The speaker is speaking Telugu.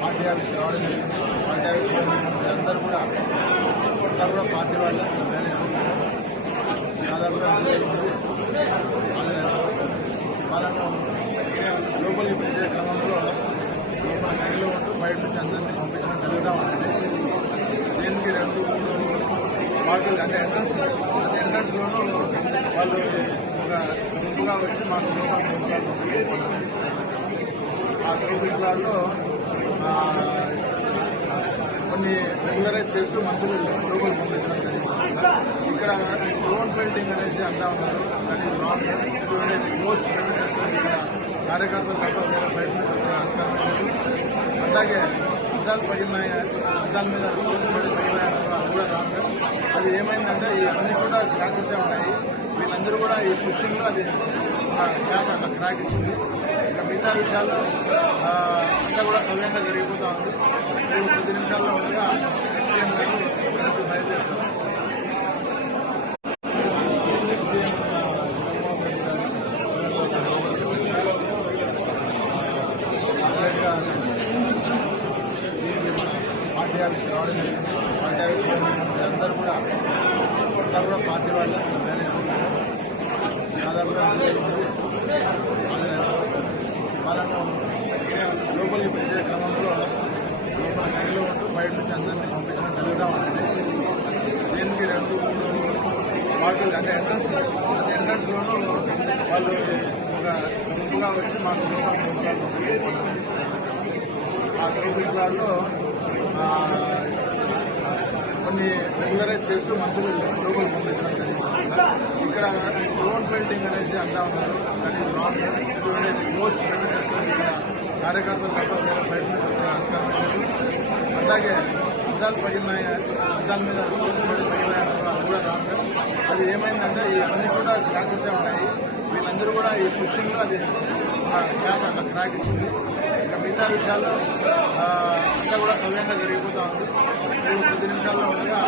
పార్టీ ఆఫీస్ రావడం జరిగింది పార్టీ ఆఫీస్ అందరూ కూడా అంతా కూడా పార్టీ వాళ్ళే దాదాపుగా వాళ్ళను లోపలికి పిలిచే క్రమంలో లోపల గదిలో ఉంటూ బయట నుంచి అందరినీ పంపించడం జరుగుతూ ఉంది దీనికి రెండు మూడు పార్టీలు అంటే ఎంట్రన్స్ ఎంట్రన్స్ లోనూ వాళ్ళు ఒక గుంపుగా వచ్చి మాకు లోపల తీసుకెళ్ళాలి. ఆ గ్రూపులలో కొన్ని రెగ్యులరైజ్ చేస్తూ మనుషులు గ్లోబల్ పంపించడం జరిగింది. ఇక్కడ స్టోన్ పెయింటింగ్ అనేసి అంటా ఉన్నారు. కానీ రాంగ్ ఎందుకంటే క్లోజ్ ఇక్కడ. కార్యకర్తలు తప్ప వేరే బయట నుంచి వచ్చే ఆస్కారం లేదు. అలాగే అద్దాలు పడినాయి అద్దాల మీద రూల్స్ పడి పడినాయి అది కూడా రాంగ్ అది ఏమైందంటే ఈ అన్ని కూడా క్లాసెస్ ఉన్నాయి. వీళ్ళందరూ కూడా ఈ పుషింగ్లో అది క్లాస్ అట్లా క్రాక్ ఇచ్చింది. ఇంకా మిగతా విషయాలు అంతా కూడా సవ్యంగా జరిగిపోతూ ఉంది. మేము కొద్ది నిమిషాల్లో ఉండగా సీఎం గారు ఇక్కడి నుంచి బయలుదేరుతారు. పార్టీ ఆఫీస్కి రావడం జరిగింది. పార్టీ అందరూ కూడా అంతా కూడా పార్టీ వాళ్ళే వేరే ఉన్నారు. లోపలికి పిలిచే క్రమంలో లోపల గదిలో ఉంటూ బయట నుంచి అందరినీ పంపించడం జరుగుతూ ఉంటుంది దీనికి రెండు మూడు పార్టీలు అంటే ఎంట్రన్స్ ఎంట్రన్స్ లోనూ వాళ్ళు ఒక ముందుగా వచ్చి మాకు ఆ తీసుకెళ్ళాలి. ఆ కొన్ని రెగ్యులరైజ్ చేస్తూ మనుషులు లోపలికి పంపించడం ఇక్కడ స్టోన్ పెయింటింగ్ అనేసి అంటా ఉన్నారు. కానీ రాంగ్ ఎందుకంటే క్లోజ్ ఇక్కడ కార్యకర్తలు తప్ప వేరే బయట నుంచి వచ్చే ఆస్కారం లేదు. అలాగే అద్దాలు పడినాయి అద్దాల మీద రూల్స్ పడి పడినాయి అది కూడా అది ఏమైందంటే ఈ అన్ని కూడా గ్లాసెస్ ఉన్నాయి. వీళ్ళందరూ కూడా ఈ పుషింగ్లో అది గ్యాస్ అట్లా క్రాక్ ఇచ్చింది. ఇంకా మిగతా విషయాల్లో ఆ, అంతా కూడా సవ్యంగా జరిగిపోతూ ఉంది. ఇప్పుడు కొద్ది నిమిషాల్లో ఉండగా